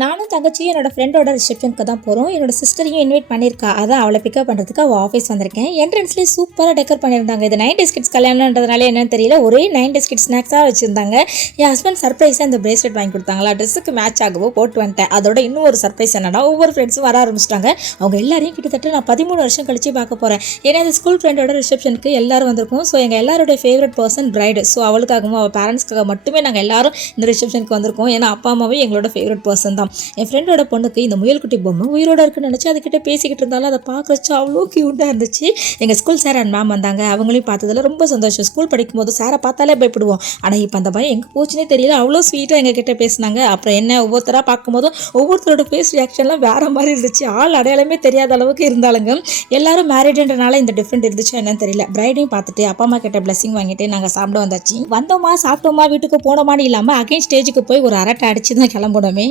நானும் தங்கச்சியும் என்னோட ஃப்ரெண்டோட ரிசப்ஷனுக்கு தான் போகிறோம். என்னோட சிஸ்டரையும் இன்வைட் பண்ணியிருக்கா. அதான் அவளை பிக்கப் பண்ணுறதுக்கு அவள் ஆஃபீஸ் வந்திருக்கேன். என்ட்ரன்ஸ்லேயே சூப்பராக டெக்கர் பண்ணியிருந்தாங்க. இது 90s கிட்ஸ் கல்யாணன்றதுனால என்னன்னு தெரியல, ஒரே 90s கிட்ஸ் ஸ்நாக்ஸாக வச்சுருந்தாங்க. என் ஹஸ்பண்ட் சர்ப்ரைஸாக இந்த பிரேஸ்லெட் வாங்கி கொடுத்தாங்களா, ட்ரெஸ்ஸுக்கு மேட்ச் ஆகவோ போட்டு வந்துட்டேன். அதோட இன்னும் ஒரு சர்ப்ரைஸ் என்னன்னா, ஒவ்வொரு ஃப்ரெண்ட்ஸும் வர ஆரம்பிச்சிட்டாங்க. அவங்க எல்லாரையும் கிட்டத்தட்ட நான் 13 வருஷம் கழிச்சு பார்க்க போகிறேன். ஏன்னா இந்த ஸ்கூல் ஃப்ரெண்டோட ரிசப்ஷனுக்கு எல்லாரும் வந்திருக்கோம். ஸோ எங்கள் எல்லாருடைய ஃபேவரட் பர்சன் பிரைடு. ஸோ அவளுக்காகவும் அவள் பேரண்ட்ஸ்க்காக மட்டுமே நாங்கள் எல்லாரும் இந்த ரிசப்ஷனுக்கு வந்திருக்கோம். ஏன்னா அப்பா அம்மாவே எங்களோட ஃபேவரட் பர்சன் தான். என் ஃப்ரெண்டோட பொண்ணுக்கு இந்த முயல்குட்டி பொம்மை உயிரோட இருக்குன்னு நினச்சி அதுக்கிட்ட பேசிக்கிட்டு இருந்தாலும் அதை பார்க்குறச்சு அவ்வளோ க்யூட்டாக இருந்துச்சு. எங்கள் ஸ்கூல் சார் அண்ட் மேம் வந்தாங்க. அவங்களையும் பார்த்ததில் ரொம்ப சந்தோஷம். ஸ்கூல் படிக்கும்போது சாரை பார்த்தாலே பயப்படுவோம். ஆனால் இப்போ அந்த பயம் எங்கே போச்சுன்னே தெரியல, அவ்வளோ ஸ்வீட்டாக எங்ககிட்ட பேசினாங்க. அப்புறம் என்ன, ஒவ்வொருத்தராக பார்க்கும்போதும் ஒவ்வொருத்தரோட ஃபேஸ் ரியாக்ஷன்லாம் வேறு மாதிரி இருந்துச்சு. ஆள் அடையாளமே தெரியாத அளவுக்கு இருந்தாலுங்க. எல்லாரும் மேரிடுன்றனால இந்த டிஃப்ரெண்ட் இருந்துச்சு என்னன்னு தெரியல. பிரைடையும் பார்த்துட்டு அப்பா அம்மா கிட்ட பிளஸிங் வாங்கிட்டு நாங்கள் சாப்பிட வந்தாச்சு. வந்தோமா சாப்பிட்டோமா வீட்டுக்கு போனோமான்னு இல்லாமல் அகைன் ஸ்டேஜுக்கு போய் ஒரு அரட்டை அடிச்சு தான் கிளம்பணுமே.